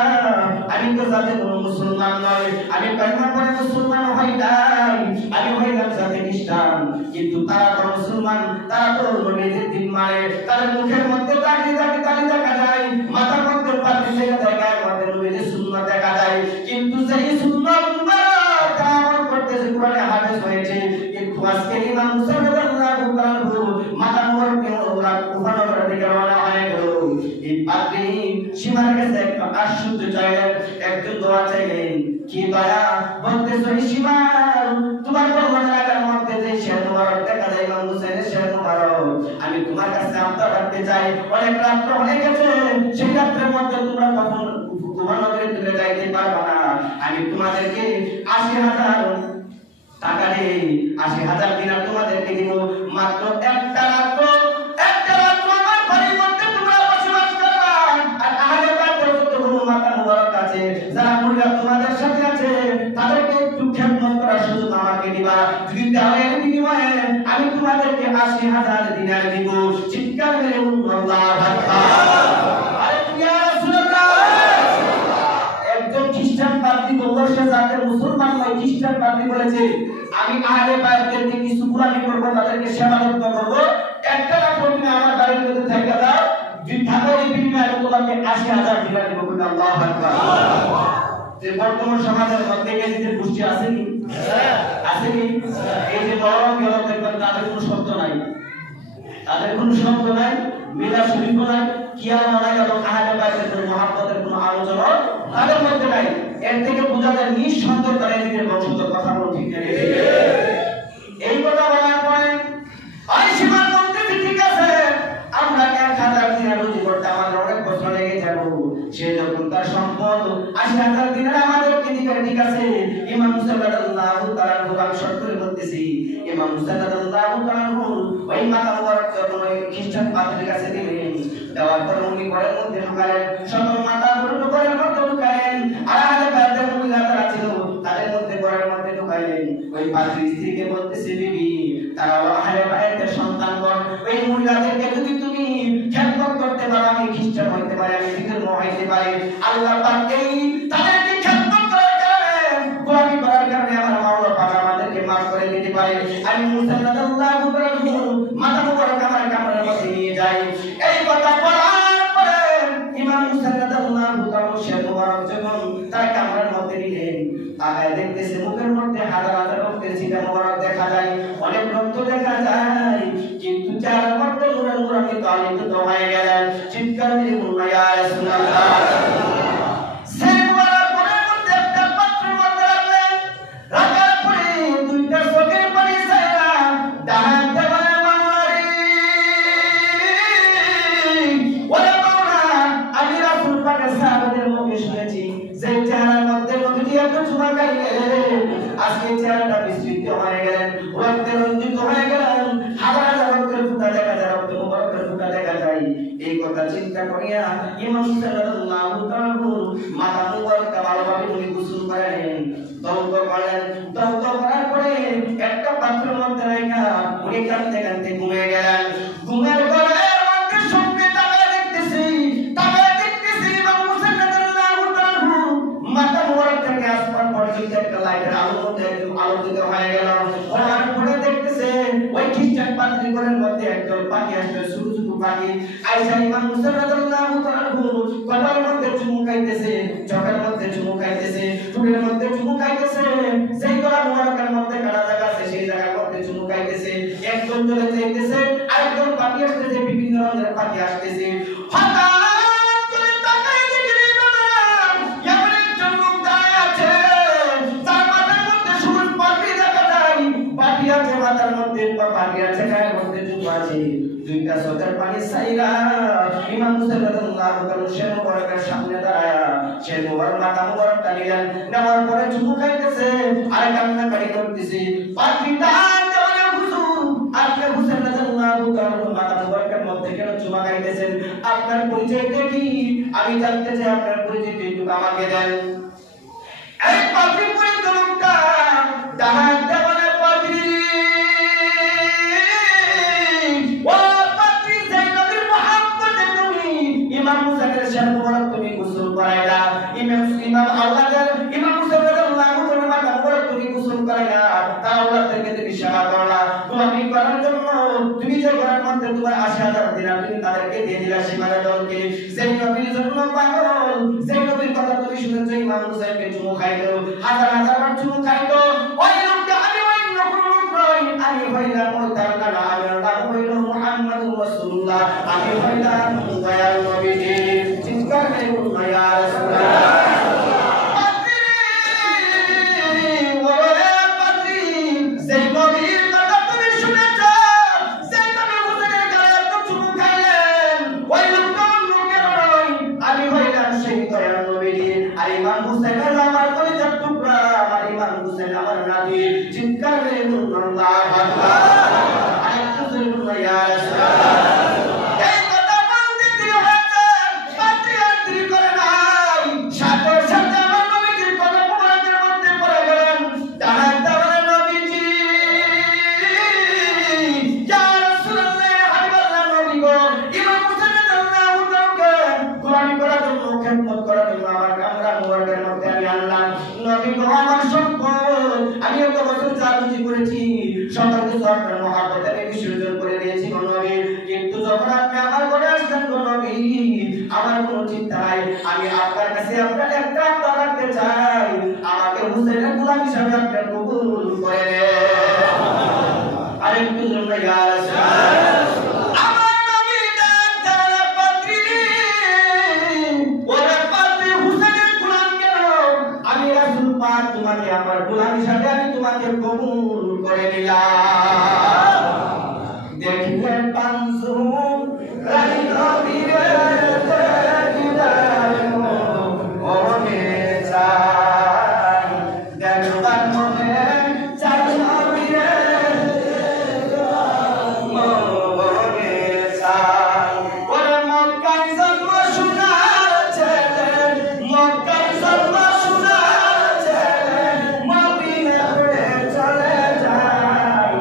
আমি তো জাতি কোনো মুসলমান নয়, আমি কলমা পড়ে মুসলমান হই নাই, আমি হইলাম জাতি খ্রিস্টান, কিন্তু তারা তো মুসলমান, তারা তো নবীদের দিন মানে, তাদের মুখের মধ্যে দাড়ি দেখা যায়, মাথার মধ্যে পাগড়ি দেখা যায়, মধ্যে নবীদের সুন্নাত দেখা যায়, কিন্তু সেই সুন্নাত মুবারক আমল করতেছে কোরআনে হাদিস হয়েছে, কিন্তু আজকে ইমাম মুসলিম রাদিয়াল্লাহু তাআলা মাথা মোড়কে ওরা কুফানোর দিকে রওনা হয়ে গেল। এই পাগড়ি সীমার কাছে একটা আশ্চর্য চাইলেন, একজন দোয়া চাইলেন, কি দয়া বলতেছো সীমা, তোমার বর্ণনা লাগার মধ্যে যে শের মুবারক দেখা যায় ইমাম হুসাইনের শের মুবারক, আমি তোমার কাছে আবদার রাখতে চাই, অনেক রাত্র হয়ে গেছে, সেই রাত্রের মধ্যে তোমরা তখন ঘুমানোর তুলে যাইতে পারবে না, আমি তোমাদেরকে ৮০,০০০ টাকা দেই, ৮০,০০০ দিনার তোমাদেরকে দিব, মাত্র একটা রাত্র আমার বাড়ির মধ্যে তোমরা বসবাস করবা, আর আহলে বাইতের যতগুলো মাতা মুবারক আছে, যারা মুরিদ তোমাদের সাথে আছে, তাদেরকে একটু খেদমত করার সুযোগ আমাকে দিবা, যদি তাহলে বিনিময়ে আমি তোমাদেরকে ৮০,০০০ দিনার দিব। চিৎকার মেরে আল্লাহু আকবার। আরে ইয়া রাসূলুল্লাহ, একজন খ্রিস্টান পাদ্রী বলল, সে যাতে মুসলমান নয়, খ্রিস্টান পাদ্রী বলেছে, আমি আহলে বাইতদেরকে কিছু কুরবানি করব, তাদেরকে সেবা যত্ন করব, একটা রাত্র তুমি আমার বাড়ির মধ্যে থেকে দাও, থাকো, এই বিনিময়ে তোমাকে ৮০,০০০ দিনার দিব। আল্লাহু আকবার। যে বর্তমান সমাজের মধ্যে গেজিদের গোষ্ঠী আছে কি? আছে কি? এই যে বড় গেল দেখবেন তাদের কোনো শব্দ নাই, তাদের কোনো শব্দ নাই, মিলাদ শরীফ নাই, কিয়াম নাই, এবং আহলে বাইতের কোনো মহব্বতের কোনো আলোচনা তাদের মধ্যে নাই। এর থেকে বোঝা যায় নিঃসন্দেহ তারা নিজের বংশধর, কথা বলো ঠিক নেই। এই কথা বলার পরে ওই সীমার মধ্যে ঠিক আছে, আমরা ১,০০০ দিনার রুজি করতে আমাদের অনেক বছর লেগে যাবো, সে যখন তার সম্পদ ৮০,০০০ দিনার আমাদেরকে দিবে, ঠিক আছে। ইমাম মুসলিম রাদিয়াল্লাহু তাআলা আমি শর্ত করে বলতেছি, ইমাম মুসলিম রাদিয়াল্লাহু তাআলা ওই মাথা মুবারক যখন ওই খ্রিস্টান পাদ্রীর কাছে দিলেন, দেওয়ার পর উনি ঘরের মধ্যে ঢুকালেন, সকল মাথাগুলো ঘরের মধ্যে ঢুকালেন, আর আহলে বাইতের মহিলা যারা ছিল তাদের মধ্যে ঘরের মধ্যে ঢুকালেন। ওই পাদ্রীর স্ত্রীকে বলতেছে, বিবি, তারা আহলে বাইতের সন্তানগণ, ওই মহিলাদেরকে যদি তুমি খেদমত করতে পারো, আমি খ্রিস্টান হইতে পারি, আমি বিধর্ম হইতে পারি, আল্লাহ পাকই তাদেরকে খেদমত করার কারণে, গোলামি করার কারণে আমার মাওলা পাক আমাদেরকে মাফ করে দিতে পারে। আমি মুসা রাদিয়াল্লাহু তাআলা মাথা মুবারক আমার কামরার মধ্যে নিয়ে যাই। এই কথা বলার পরে ইমাম মুসা রাদিয়াল্লাহু তাআলা শের মুবারক যখন তার কামরার মধ্যে নিলেন, তাকায় দেখতেছে মুখের মধ্যে হাজার হাজার রক্তের ছিটা মুবারক দেখা যায়, অনেক রক্ত দেখা যায়, কিন্তু চেহারার মধ্যে নূরানি তালিত হয়ে গেলেন। চিৎকার দিয়ে বলল, ইয়া রাসূলুল্লাহ। সেই মুবারক ঘরের মধ্যে একটা পাত্রের মধ্যে রাখলেন, রাখার পরে দুইটা চোখের পানি ছাইরা ডাহাত দেওয়ার মাওলারি ওরে মাওলা, আমি রাসূল পাকের সাহাবাদের মুখে শুনেছি যে চেহারার মধ্যে নবীজি এত চুমা খাইলেন, আজকে চেহারাটা বিস্তৃত হয়ে গেলেন, রক্তে রঞ্জিত হয়ে গেলেন, হাজার হাজার রক্তের ফুটা দেখা যায়, রক্ত মুবারকের ফুটা দেখা যায়। এই কথা চিন্তা করিয়া ইমাম সাল্লাল্লাহু তাআলা মাথা মুবারক ভালোভাবে উনি গোসল করেন, দৌত করেন, দৌত করার পরে একটা পাত্রের মধ্যে রাখা উনি কাঁদতে কাঁদতে ঘুমিয়ে গেলেন। ঘুমের ঘরের মধ্যে স্বপ্নে তাকায় দেখতেছি ইমাম সাল্লাল্লাহু তাআলা মাথা মুবারক থেকে আসমান পর্যন্ত একটা লাইটের আলোর মধ্যে আলোকিত হয়ে গেল। হওয়ার পরে দেখতেছে ওই খ্রিস্টান পাদ্রী ঘরের মধ্যে একদল পাখি আসবে, ছোট ছোট পাখি আইসা ইমাম মুসা রাদিয়াল্লাহু তাআলা কপালের মধ্যে চুমু খাইতেছে, চোখের মধ্যে চুমু খাইতেছে, ঠোঁটের মধ্যে চুমু খাইতেছে, সেই গলা মুবারকের মধ্যে কাটা জায়গা আছে সেই জায়গার মধ্যে চুমু খাইতেছে। একজন চলে যাইতেছে, আরেকজন পাখি আসতেছে, বিভিন্ন রঙের পাখি আসতেছে। হঠাৎ করে তাকায় দেখে এমন একজন লোক দাঁড়ায় আছে, তার মাথার মধ্যে সবুজ পাখি দেখা যায়, পাখি আছে মাথার মধ্যে, পাখি আছে গায়ের মধ্যে, চুমু আছে, দুইটা চোখের পানি ছাইরা ইমাম মুসা রাদিয়াল্লাহু তাআলা শের মুবারকের সামনে দাঁড়ায়া শের মুবারক মাথা মুবারকটা নিলেন, নেওয়ার পরে চুমু খাইতেছে আর কান্নাকাটি করতেছে। পাখিটা দেওয়ালে হুজুর আপনার পরিচয়টা কি? আমি জানতে চাই আপনার পরিচয়টা একটু আমাকে দেন। এই পাদ্রী পরিচিত লোকটা ডাহাত দেওয়ালে পাদ্রী, ও পাদ্রী, সেই নবীর মুহাম্মদে তুমি ইমাম হুসাইনের শান মোবারক তুমি গোসল করাইলা, ইমাম আওলাদের ইমাম হুসাইন রাদিয়াল্লাহু তাআলা মোবারক তুমি গোসল করাইলা, তার আওলাদদেরকে তুমি সেবা করলা। তুমি করার জন্য তুমি যে ঘরের মধ্যে তোমার 80,000 দিনার তুমি তাদেরকে দিয়ে দিলা সীমানা দলকে। সেই নবীর জন্য পাগল, সেই নবীর কথা তুমি শুনেছো, ইমাম হুসাইনকে চুমু খাইতো, হাজার হাজার বার চুমু খাইতো। ওই লোকটা আমি ওই নকল লোক নই, আমি হইলাম ওই তার নাম, আমার নাম হইল মুহাম্মাদুর রাসূলুল্লাহ, আমি হইলাম দয়াল নবীজি। চিৎকার করে বলুন ইয়া রাসূলুল্লাহ। কিন্তু যখন আপনি আমার ঘরে আসবেন নবী, আমার কোনো চিন্তা নাই, আমি আপনার কাছে আপনার একটা আবদার রাখতে চাই, আমাকে হুসাইনের গোলাম হিসাবে আপনি কবুল করে নেন। আরেকটু জন্য ইয়া রাসূলুল্লাহ। আমার নবী ডাক্তার পাদ্রী, ওরে পাদ্রী হুসাইনের গোলাম কেন? আমি রাসূল পাক তোমাকে আমার গোলাম হিসাবে আমি তোমাকে কবুল করে নিলাম। দেখলে পাঁচু রাই নবীরে দিদার মনে চাই, দেখবার মনে চাই নবীরে মনে চাই। ওরে মক্কায় জন্ম সোনার ছেলে, মক্কায় জন্ম সোনার ছেলে, মদিনা হয়ে চলে যায়।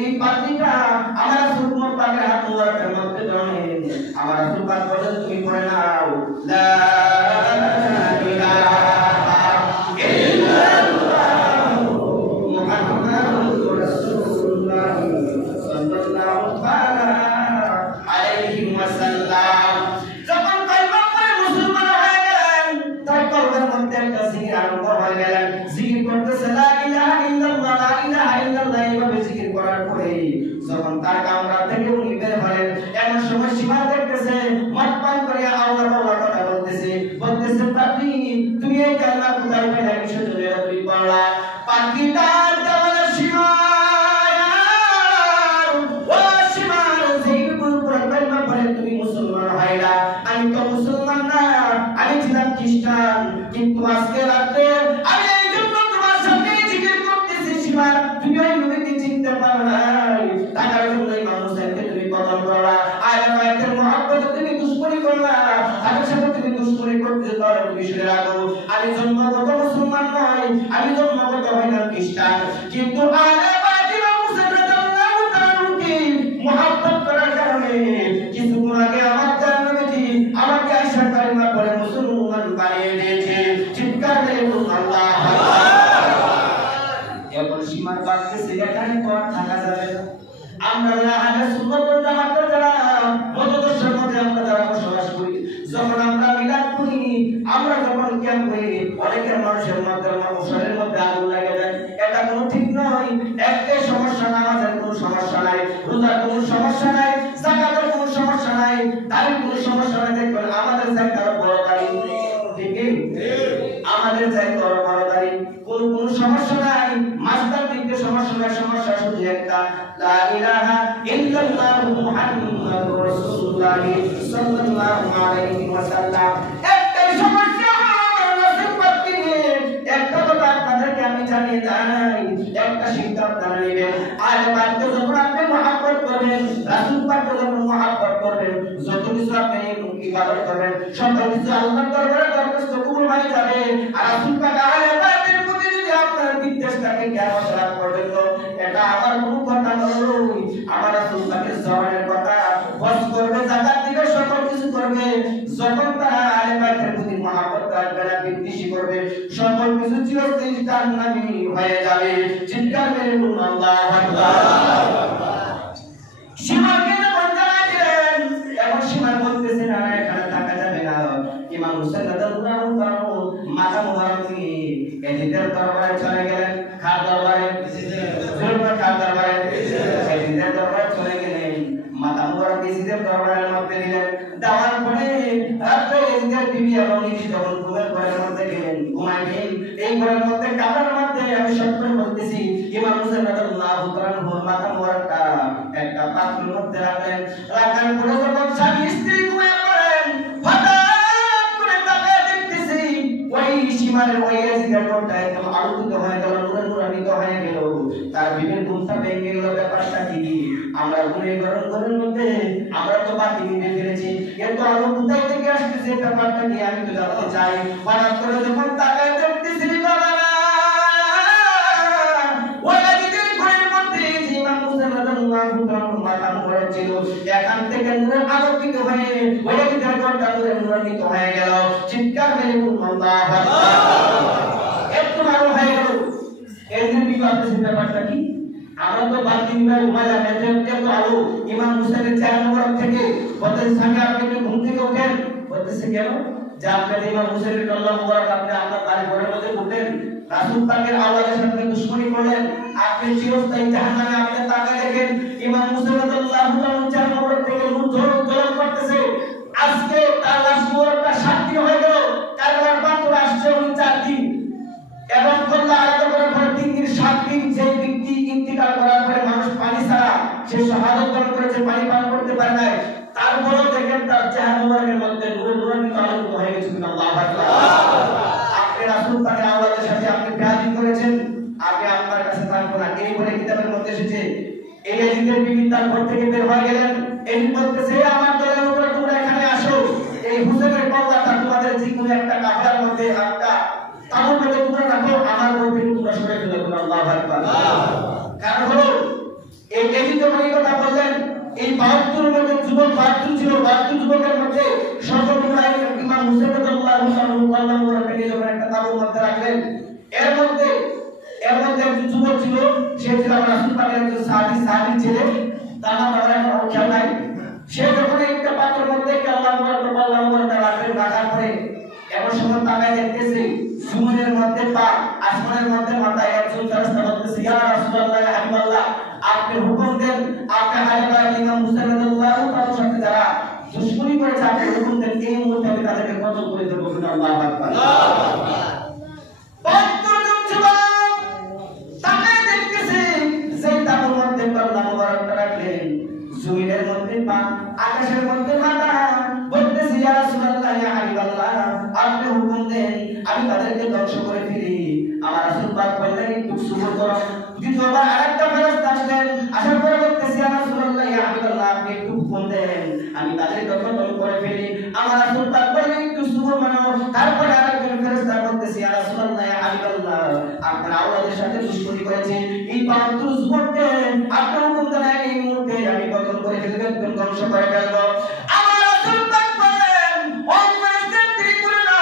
এই পাত্রীটা আমার রাসূল পাকের হাত মুবারকের মধ্যে ধরে আমার রাসূল পাক বলেন তুমি পড়ে নাও লা ইলাহা ইল্লাল্লাহ মুহাম্মাদুর রাসূলুল্লাহ সাল্লাল্লাহু আলাইহি ওয়াসাল্লাম। যখন কলমা পড়ে মুসলমান হয়ে গেলেন তার কলমের মধ্যে একটা জিকির আরম্ভ হয়ে গেলেন, জিকির করতেছে লা ইলাহা ইল্লাল্লাহ লা ইলাহা ইল্লাল্লাহ এইভাবে জিকির করার পরে যখন তার কামরা থেকে উনি বের হলেন এমন সময় সীমা দেখতেছে মদ পান করে আল্লাহ আল্লাহ কথা বলতেছে পাপি তুমি এই কালমা কোথায় পেলে কিসের জন্য তুমি পড়লা? পাখিটা দেওয়ালে সীমা ও সীমা যেইগুলো পুরো কালমা পড়ে তুমি মুসলমান হইলা। আমি তো মুসলমান না, আমি ছিলাম খ্রিস্টান, কিন্তু আজকে রাতে আমি এই জন্য তোমার সামনে জিকির করতেছি সীমা তুমি ওই নবীকে চিনতে পারো না, টাকার জন্য ইমাম হোসেনকে তুমি কতল করলা, আলে বাইতের মহব্বত তুমি দুশমনি করলা, তাদের সাথে তুমি দুশমনি করতে পারো। তুমি শুনে রাখো আমি জন্মগত মুসলমান নই, আমি জন্মগত হইলাম খ্রিস্টান, কিন্তু আলে বাইত ইমাম হোসেন রাদিয়াল্লাহু তাআলাকে মহব্বত করার কারণে কিছুক্ষণ আগে আমার জান্নাতি আমাকে আয়েশা কারিমা পড়ে মুসলমান বানিয়ে দিয়েছে। চিৎকার করে আল্লাহু আকবার। এখন সীমার বাড়তেছে এখানে তো আর থাকা যাবে না। আমরা যারা আহলে সুন্নাত ওয়াল জামাতের যারা মতদর্শের মধ্যে আমরা যারা বসবাস করি, যখন আমরা মিলাদ করি, আমরা যখন কিয়াম করি, অনেকের মানুষের মধ্যে শরীরের মধ্যে আগুন লাগে যায়। এটা কোনো ঠিক নয়। একটাই সমস্যা, নামাজের কোনো সমস্যা নাই, রোজার কোনো সমস্যা নাই, যাকাতের কোনো সমস্যা নাই, দাড়ির কোনো সমস্যা নাই। দেখবেন আমাদের চাইতে আরো বড় দাড়ি, ঠিক আমাদের চাইতে আরো বড় দাড়ি, কোনো সমস্যা নাই। মাসদার দিকে সমস্যা নাই, সমস্যা শুধু একটা লা ইলাহা ইল্লাল্লাহ মুহাম্মাদুর রাসূলুল্লাহ সাল্লাল্লাহু আলাইহি ওয়াসাল্লাম। একটাই সমস্যা আমার রাসূল পাককে নিয়ে। একটা কথা আপনাদেরকে আমি জানিয়ে দেই, একটা শিক্ষা আপনারা নেবেন। আলে বাইতকে যখন আপনি মহব্বত করবেন, রাসূল পাককে যখন মহব্বত করবেন, যত কিছু আপনি ইবাদত করবেন সব কিছু আল্লাহর দরবারে দরখাস্ত কবুল হয়ে যাবে। আর রাসূল পাক আলে বাইতের প্রতি যদি আপনার বিদ্বেষটাকে কেমন রাগ করবেন, তো এটা আমার কোনো কথা নয়, আমার রাসূল পাকের জবানের কথা। হজ করবে, যাকাত দিবে, সকল কিছু করবে, যখন তারা আলে বাইতের প্রতি মহব্বত করবে না, বিদ্বেষী করবে, সকল কিছু চিরস্থায়ী জাহান্নামী হয়ে যাবে। চিৎকার মেরে বলুন আল্লাহু আকবার। সীমাকে যখন জানা দিলেন, এখন সীমা বলতেছে না এখানে থাকা যাবে না। ইমাম হোসেন রাদিয়াল্লাহু তাআলা মাথা মোবারক নিয়ে এজিদের দরবারে চলে গেলেন। খার দরবারে, খার দরবারে, এজিদের দরবারে চলে গেলেন। মাথা মোবারক এজিদের দরবারের মধ্যে দিলেন। দেওয়ার পরে রাত্রে এজিদের বিবি এবং নিজে যখন ঘুমের ঘরের মধ্যে গেলেন, ঘুমাইলেন। এই ঘরের মধ্যে কামরার মধ্যে আমি সত্য বলতেছি ইমাম হোসেন রাদিয়াল্লাহু তাআলা মাথা মোবারকটা একটা পাত্রের মধ্যে রাখলেন। রাখার পরে যখন স্বামী স্ত্রী ঘুমিয়ে পড়েন, হঠাৎ করে তাকায় দেখতেছি ওই সীমারের ওই এজিদের ঘরটা একদম আলোকিত হয়ে গেল, নূরান্বিত হয়ে গেল। তার বিবের ঘুমটা ভেঙে গেল। ব্যাপারটা কি? আমরা ঘুরে ঘরের মধ্যে আমরা তো বাতি নিয়ে ফেলেছি, এত আলো কোথায় থেকে আসতেছে? ব্যাপারটা নিয়ে আমি তো জানতে চাই। হঠাৎ করে যখন তাকায় দেখতেছি বাবা এখান থেকে নূরের আলোকিত হয়ে ওই ভিতরে ঘরটা নূরান্বিত হয়ে গেল। চিৎকার মেরে বলুন আল্লাহু আকবার। একটু আলো হয়ে গেল। এই যে বিবাদের ব্যাপারটা কি? আমরা তো বাতি নিয়ে ঘুমাইলাম, এত আলো। ইমাম হোসেনের চেহারা মোবারক থেকে বলতেছে স্বামী আপনি একটু ঘুম থেকে ওঠেন। বলতেছে কেন? যে আপনার ইমাম হোসেনের কল্লা মোবারক আপনি আপনার বাড়ি ঘরের মধ্যে উঠেন, রাসূল পাকের আওলাদের সাথে দুশমনি করলেন, আপনি চিরস্থায়ী জাহান্নামে। আপনি তাকায় দেখেন ইমাম হোসেন রাদিয়াল্লাহু তাআলা চেহারা মোবারক থেকে নূর ঝলক করতেছে। আজকে তার লাশ মোবারকটা 7 দিন হয়ে গেল, কারবার পাথর আসছে উনি 4 দিন, এবং কল্লা আলাদা করার পরে 3 দিন 7 দিন যে ব্যক্তি ইন্তিকাল করার পরে মানুষ পানি ছাড়া সে শাহাদাত বরণ করেছে, পানি পান করতে পারে না, তারপরেও দেখেন তার চেহারা মোবারকের মধ্যে নূরান্বিত আলোকিত হয়ে গেছে। আল্লাহু আকবার। আপনি রাসূল পাকের আওলাদের সাথে আপনি বেয়াদবি করেছেন, আগে আপনার কাছে থাকবো না। এই বলে কিতাবের মধ্যে এসেছে এই এজিদের বিবি তার ঘর থেকে বের হয়ে গেলেন। এই বলতেছে আমার দলের উপরে তোমরা এখানে আসো, এই হুসেনের কল্লাটা তোমাদের যে কোনো একটা কাফেলার মধ্যে একটা তাবুর মধ্যে তোমরা রাখো, আমার ঘর থেকে তোমরা সরে ফেলো। আল্লাহু আকবার। কারণ হলো যখন এই কথা বললেন, এই 72 মধ্যে যুবক 72 ছিল, 72 যুবকের মধ্যে সর্বপ্রথম ইমাম হুসাইন রাদিয়াল্লাহু তাআলা যখন একটা তাবুর মধ্যে রাখলেন, এর মধ্যে একজন যুবক ছিল, সে ছিল রাসূল পাকের একজন সাহাবী ছেলে, তার নাম আমার এখন খেয়াল নাই। সে যখন একটা পাত্রের মধ্যে আল্লাহু আকবার রাখার পরে এমন সময় তাকায় দেখতেছে জমিনের মধ্যে পা, আসমানের মধ্যে মাথা, একজন ফেরেশতা বলতেছে, ইয়া রাসূলুল্লাহ ইয়া হাবিবাল্লাহ, আপনি হুকুম দেন, আপনি হাবিবা ইমাম হুসাইন রাদিয়াল্লাহু তাআলার সাথে যারা দুশমনি করেছে, আপনি হুকুম দেন, এই মুহূর্তে আমি তাদেরকে কতল করে দেব। আল্লাহু আকবার, আল্লাহু আকবার। জমিনের মধ্যে পা, আকাশের মধ্যে মাথা, বলতেছি ইয়া রাসূলুল্লাহ ইয়া হাবিবাল্লাহ, আপনি হুকুম দেন, আমি তাদেরকে ধ্বংস করে ফেলি। আমার রাসূল পাক বললেন, একটু সবর করো। দ্বিতীয়বার আরেকটা ফেরেশতা আসলেন, আসার পরে বলতেছি ইয়া রাসূলুল্লাহ ইয়া হাবিবাল্লাহ, আপনি একটু হুকুম দেন, আমি তাদেরকে ধ্বংস করে ফেলি। আমার রাসূল পাক বললেন, একটু সবর করো। তারপরে আরেকজন ফেরেশতা বলতেছি ইয়া রাসূলুল্লাহ ইয়া হাবিবাল্লাহ, আপনার আওলাদের সাথে দুশমনি করেছে, এই 72 যুবককে আপনি হুকুম দেন, এই মুহূর্তে আমি কতল করে ফেলবো, ধ্বংস করে ফেলবো। আমার রাসূল পাক বলেন, ও ফেরেশতা, তুমি করে না,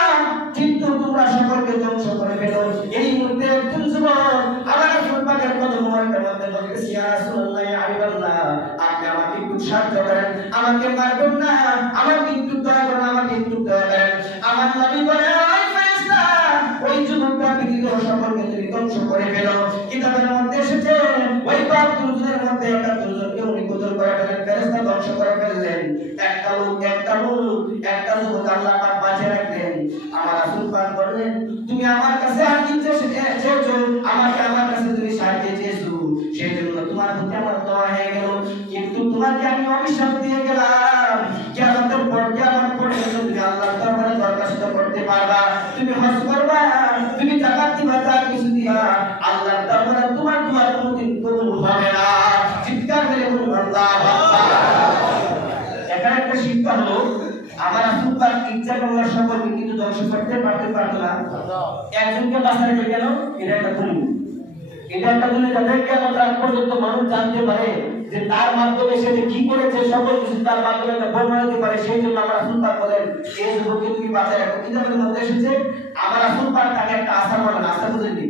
কিন্তু তোমরা সকলকে ধ্বংস করে ফেলো। এই মুহূর্তে একজন যুবক আমার রাসূল পাকের কদম মোবারকের মধ্যে বলতেছে, ইয়া রাসূলুল্লাহ ইয়া হাবিবাল্লাহ, আপনি আমাকে একটু সাহায্য করেন, আমাকে মারবেন না, আমাকে একটু দয়া করেন, আমাকে একটু দয়া করেন। আমার নবী বলে, ওই ফেরেশতা, ওই যুবকটা পৃথিবীর সকলকে তুমি ধ্বংস করে ফেলো। কিতাবের মধ্যে এসেছে, ওই 72 জনের মধ্যে 71 জনকে উনি কতল করে ফেলেন, ফেরেশতা ধ্বংস করে ফেললেন। একটা যুবক আল্লাহ পাক বাঁচিয়ে রাখলেন। আমার রাসূল পাক বললেন, তুমি আমার কাছে আর কি চেয়েছো, আমাকে আমার কাছে তুমি সাহায্য চেয়েছো, সেজন্য তোমার প্রতি আমার দয়া হয়ে গেল, কিন্তু তোমাকে আমি অভিশাপ দিয়ে গেলাম, কিয়ামতের পর্যন্ত তুমি আল্লাহর দরবারে দরখাস্ত করতে পারবা, তুমি হজ করবা, তুমি যাকাত দিবা, যা কিছু দিবা, আল্লাহর দরবারে তোমার দোয়া কোনদিন কবুল হবে না। চিৎকার করে বলুন আল্লাহু আকবার। এখানে একটা শিক্ষা হলো, আমার রাসূল পাক ইচ্ছা করলে সকলকে কিন্তু ধ্বংস করতে পারতো না। একজনকে বাঁচাতে গেল, এটা একটা ভুল, এটা একটা ভুল। তাদের কেমন রাত পর্যন্ত মানুষ জানতে পারে যে তার মাধ্যমে সে কি করেছে, সকল কিছু তার মাধ্যমে একটা প্রমাণ হতে পারে। সেই জন্য আমার রাসূল পাক বলেন, এই যুবককে তুমি বাঁচায় রাখো। কিতাবের মধ্যে এসেছে, আমার রাসূল পাক তাকে একটা আশা বলেন, আশা বুঝেননি,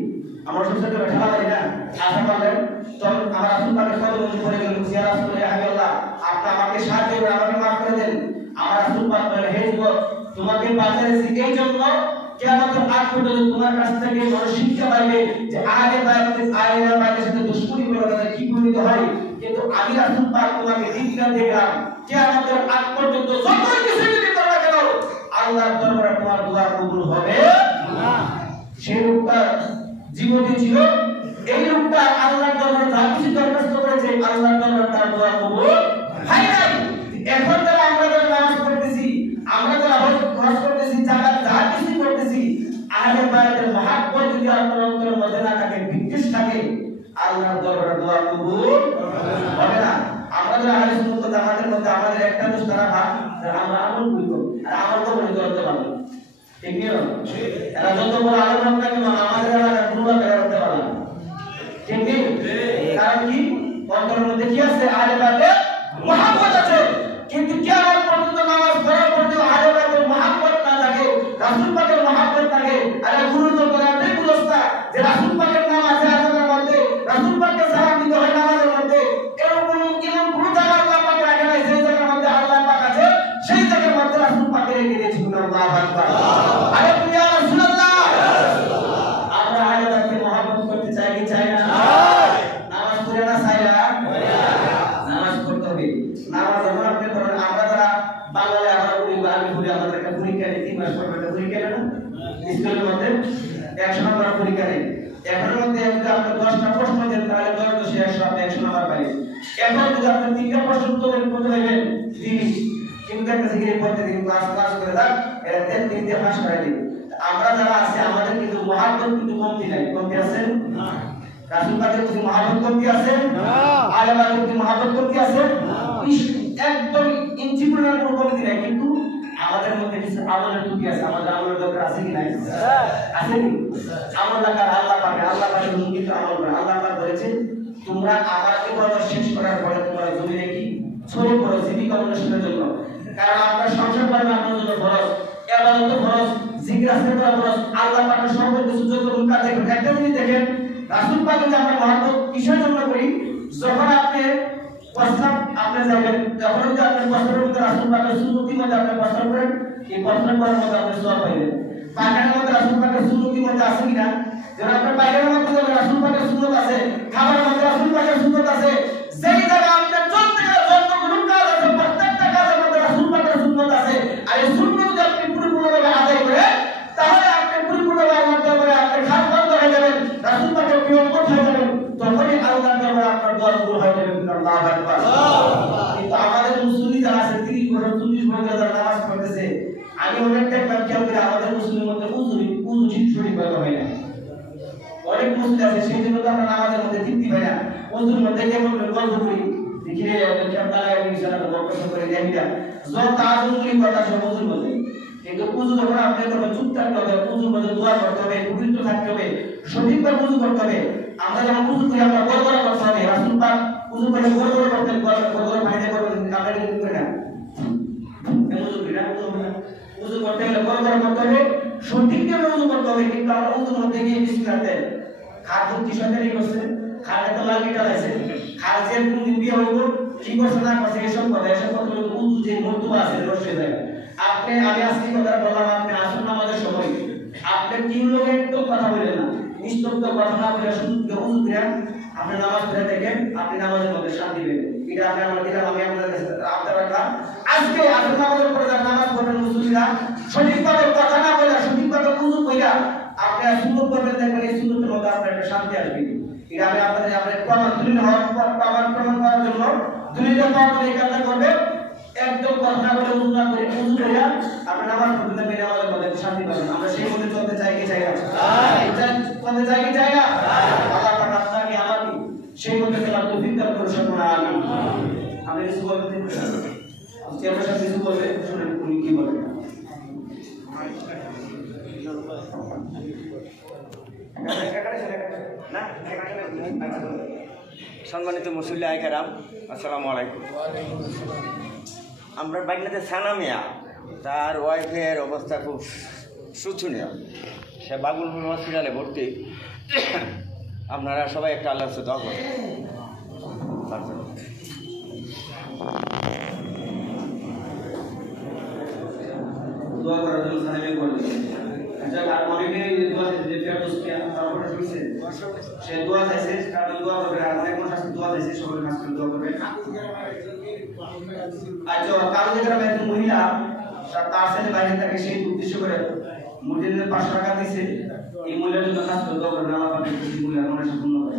আমরা সবসময় ঠেলা পারি না, আশা বলেন। তখন আমার রাসূল পাকের কদমে পড়ে গেল, ইয়া রাসূলুল্লাহ ইয়া হাবিবাল্লাহ, আপনি আমাকে সাহায্য করুন, আমাকে মাফ করে দেন। আমার রাসূল পাক বলেন, হে যুবক, তোমাকে বাঁচাইছি এই জন্য কিয়ামতের আগ পর্যন্ত তোমার কাছ থেকে বড় শিক্ষা পাইবে যে আগে বাইরের সাথে দুশমনি করে তাদের কি পরিণত হয়। কিন্তু আমি রাসূল পাক তোমাকে দিকটা দেখলাম, কিয়ামতের আগ পর্যন্ত যত কিছু যদি তোমরা কেন আল্লাহর দরবারে তোমার দোয়া কবুল হবে না। সেই লোকটা জীবনে ছিল, এই লোকটা আল্লাহর দরবারে যা কিছু দরখাস্ত করেছে, আল্লাহর দরবারে তার দোয়া কবুল হয় নাই। এখন যারা আমরা যারা নামাজ পড়তেছি, আমরা যারা হজ করতেছি, যারা যা কিছু করতেছি, আহলে বায়াতের মহব্বত যদি আপনার অন্তরের মধ্যে না থাকে, বিদ্বেষ থাকে, আল্লাহর দরবারে দোয়া কবুল হবে না। আমরা যারা আহলে সুন্নাত ওয়াল জামাতের মধ্যে আমাদের একটা দোষ তারা আমরা আমল করি, আর আমল তো বলে করতে পারবো, ঠিক না? এরা যত বড় আলেম হোক না কেন, আমাদের এলাকার কোনো ব্যাপারে করতে পারবে না, ঠিক নেই? কারণ কি অন্তরের মধ্যে কি আছে? আহলে বায়াতের মহব্বত আছে। কিন্তু কিয়ামত পর্যন্ত নামাজ পড়ার পরেও আহলে বায়াতের মহব্বত না থাকে, রাসূল পাকের মহব্বত থাকে, আর গুরুত্ব করে এই অবস্থা যে রাসূল পাকের নাম আছে আযানের মধ্যে, রাসূল পাকের সালাম দিতে হয় নামাজের মধ্যে, এরকম ইমাম কোনো জায়গা আল্লাহ পাক রাখে নাই, সেই জায়গার মধ্যে আল্লাহ পাক আছে, সেই জায়গার মধ্যে রাসূল পাকের রেখে দিয়েছে। আল্লাহু আকবার। আরে ইয়া রাসূলুল্লাহ, আমরা আহলে বায়াতের মহব্বত করতে চাই কি চাই না? নামাজ পড়ে না চাই না? নামাজ পড়তে হবে। নামাজ আমরা আপনি করেন, আমরা যারা বাংলায় আমরা আমি ঘুরে আমাদের একটা পরীক্ষা নেই, 3 মাস পর একটা পরীক্ষা নেই না স্কুলের মধ্যে, 100 নম্বর পরীক্ষা নেই। এখনের মধ্যে যদি আপনি 10টা প্রশ্ন দেন, তাহলে 10 দশে 100, আপনি 100 নম্বর পাবেন। এখন যদি আপনি 3টা প্রশ্ন উত্তর দেন, কত পাবেন? 30। কিন্তু একটা সিগারেট প্রতিদিন ক্লাস করে দেন, এরা 3 দিয়ে পাস করে দিন। আমরা যারা আছে, আমাদের কিন্তু মহব্বত কিন্তু কমতি নাই, কমতি আছে না? রাসূল পাকের প্রতি মহব্বত কমতি আছে না? আহলে বায়াতের প্রতি মহব্বত কমতি আছে না? একদম ইঞ্চি পরিমাণ কোনো কমতি নাই। কিন্তু আমাদের মধ্যে কিছু আমলের ত্রুটি আছে, আমাদের আমলের দরকার আছে কি নাই? আছে কি? আমল লাগার আল্লাহ পাকে কিন্তু আমল করে। আল্লাহ পাক বলেছেন, তোমরা আমার ইবাদত শেষ করার পরে কাছে আল্লাহ পাকের সর্বকিছু যতটুকু কাজে একটা জিনিস দেখেন রাসূল পাকের যে আমরা মহব্বত কিসের জন্য করি যখন আপনি প্রস্তাব আপনি যাবেন যখন যদি আপনি প্রস্তাবের মধ্যে রাসূল পাকের সুন্নতির মধ্যে আপনি প্রস্তাব করেন এই প্রস্তাব করার মধ্যে আপনি সওয়াব পাইবেন পায়খানার মধ্যে রাসূল পাকের সুন্নতির মধ্যে আছে কিনা যেন আপনার পায়খানার মধ্যে রাসূল পাকের সুন্নত আছে খাবারের মধ্যে রাসূল পাকের সুন্নত আছে যেই জায়গা আপনি চলতে গেলে যতগুলো কাজ আছে প্রত্যেকটা কাজের মধ্যে রাসূল পাকের সুন্নত আছে আর এই সুন্নত যদি আপনি পরিপূর্ণভাবে আদায় করেন তাহলে আপনি পরিপূর্ণভাবে আদায় করে আপনি খাস বন্ধ হয়ে যাবেন রাসূল পাকের প্রিয় উম্মত হয়ে যাবেন তখনই আল্লাহর দরবারে আপনার দোয়া কবুল হয়ে যাবে আল্লাহু আকবার কিন্তু আমাদের মুসলিম যারা আছে 30 বছর 40 বছর যারা নামাজ পড়তেছে আমি অনেকটা খেয়াল করি আমাদের মুসলিমের মধ্যে উযু ঠিক সঠিকভাবে হয় না অনেক মুসলিম আছে সেই জন্য তো আমরা নামাজের মধ্যে তৃপ্তি পাই না উযুর মধ্যে কেমন গল্প করি দেখে আপনারা ইনশাআল্লাহ বরকত করে দেখিটা যত তাজুলি কথা সব উযুর মধ্যে কিন্তু উযু যখন আপনি করবেন চুপ থাকতে হবে উযুর মধ্যে দোয়া করতে হবে পবিত্র থাকতে হবে সঠিকভাবে উযু করতে হবে আমরা যখন উযু করি আমরা গড়গড় করতে হবে রাসূল পাক উযু করে গড়গড় করতেন গড়গড় পানিতে করবেন আমরা কিন্তু করি না উযু করি না উযু করতে হলে গড়গড় করতে হবে সঠিকভাবে উযু করতে হবে কিন্তু আমরা উযুর মধ্যে গিয়ে বিসমিল্লাহ দেন খাদ্য কি সন্ধানই করছে খালে তো লাগি টালাইছে খালজের কোন দিন বিয়ে হইব কি করছে না করছে এসব কথা উযু যে মর্তবা আছে রসে যায় আপনি আমি আজকে কথা বললাম আপনি আসুন আমাদের সময় আপনি তিন লোক একদম কথা বলেন না নিস্তব্ধ কথা না বলে শুধু উযু করেন আপনি নামাজ পড়ে দেখেন আপনি নামাজের মধ্যে শান্তি পাবেন এটা আপনি আমরা দিলাম আমি আপনাদের কাছে আপনারা রাখলাম আজকে আসুন আমাদের পরে যারা নামাজ পড়বেন মুসলিমরা সঠিকভাবে কথা না বলে সঠিকভাবে উযু কইরা আপনি সুন্নত করবেন দেখবেন এই সুন্নতের মধ্যে আপনার একটা শান্তি আসবে এটা আমি আপনাদের প্রমাণ দুনিয়া হওয়ার প্রমাণ করার জন্য দুনিয়া পাওয়ার জন্য এই কাজটা করবে একদম কথা না বলে উযু না করে উযু করে আপনি নামাজ পড়তে দেখবেন আমাদের মধ্যে শান্তি পাবেন আমরা সেই মধ্যে চলতে চাই কি চাই না চলতে চাই কি চাই না আল্লাহ পাক আপনাকে আমাকে সেই মধ্যে চলার তৌফিক দান করুন সকলে আমিন আমি কিছু বলতে আজকে আমরা সব কিছু বলবে শুনেন উনি কি বলেন সম্মানিত মুসল্লি আইকারাম আসসালামু আলাইকুম। আমরা বাইকনাতে সানা মিয়া তার ওয়াইফের অবস্থা খুব শোচনীয়, সে বাগুলপুর হসপিটালে ভর্তি। আপনারা সবাই একটা আল্লাহ দোয়া করেন। দোয়া করার জন্য সালামে বলে আচ্ছা আর অনেকে দোয়া যে ফেরদৌস কি তারপরে শুনছে সে দোয়া চাইছে কারণ দোয়া করবে আর অনেক মানুষ আছে দোয়া চাইছে সবাই কাজ করে দোয়া করবে আচ্ছা কারণ যেটা একজন মহিলা তার সাথে বাইরে থাকে সেই উদ্দেশ্য করে মসজিদের 500 টাকা দিয়েছে এই মহিলার জন্য কাজ করে দোয়া করবে আল্লাহ পাক এই মহিলার মনে সম্পূর্ণ করে